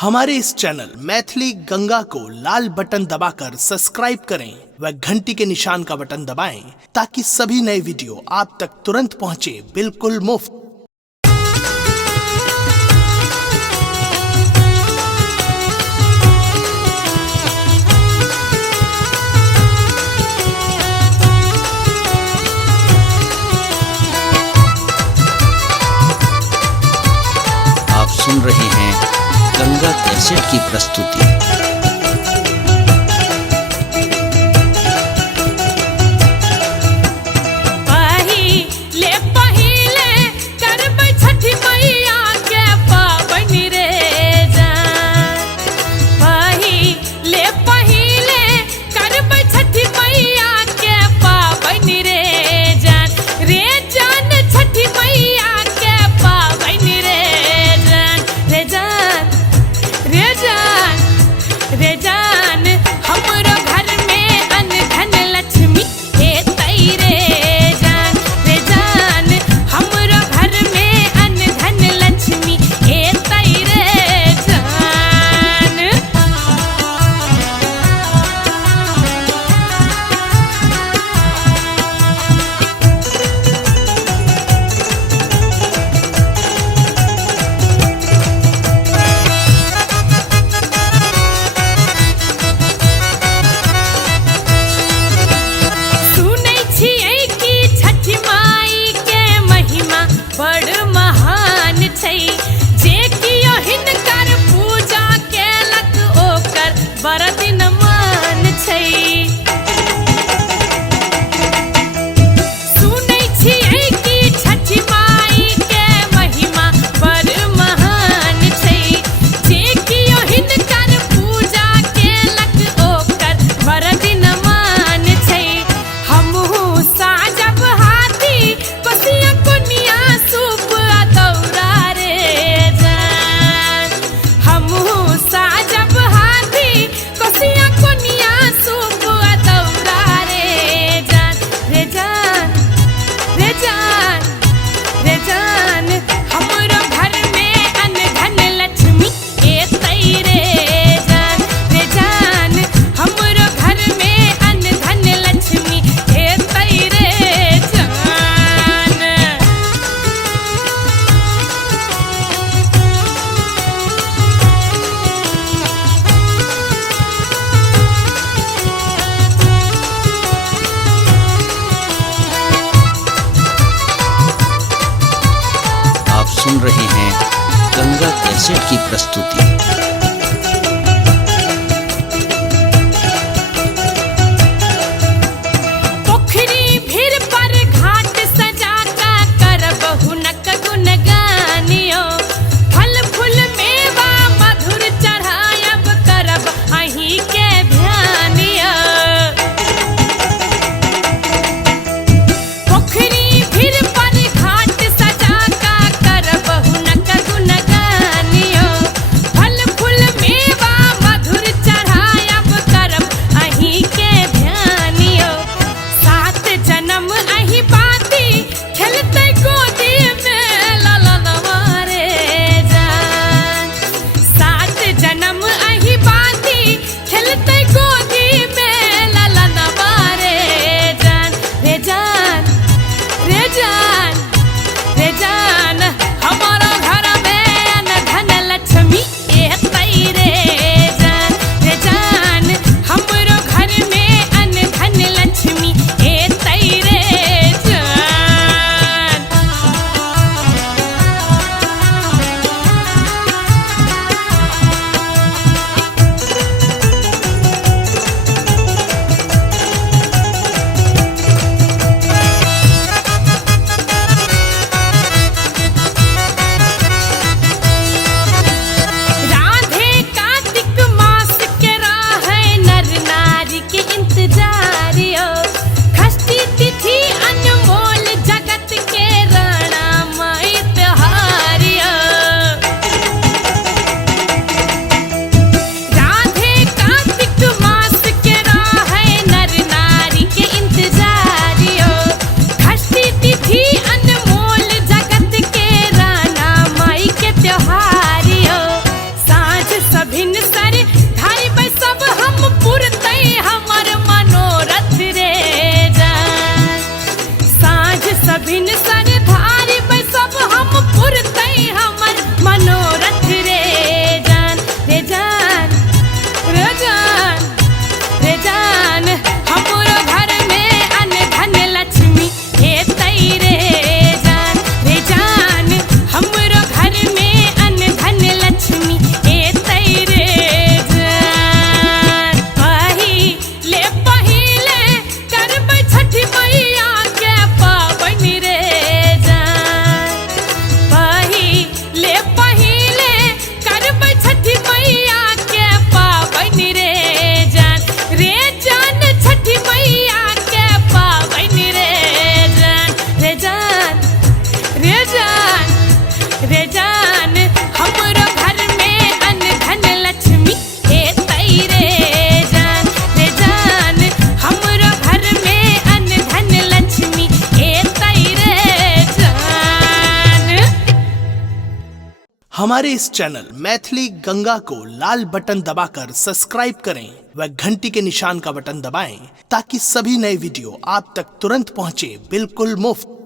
हमारे इस चैनल मैथिली गंगा को लाल बटन दबाकर सब्सक्राइब करें व घंटी के निशान का बटन दबाएं ताकि सभी नए वीडियो आप तक तुरंत पहुंचे बिल्कुल मुफ्त। आप सुन रहे हैं गंगा कैसेट की प्रस्तुति। सुन रहे हैं गंगा कैसेट की प्रस्तुति। फल हमारे इस चैनल मैथिली गंगा को लाल बटन दबाकर सब्सक्राइब करें व घंटी के निशान का बटन दबाएं ताकि सभी नए वीडियो आप तक तुरंत पहुंचे बिल्कुल मुफ्त।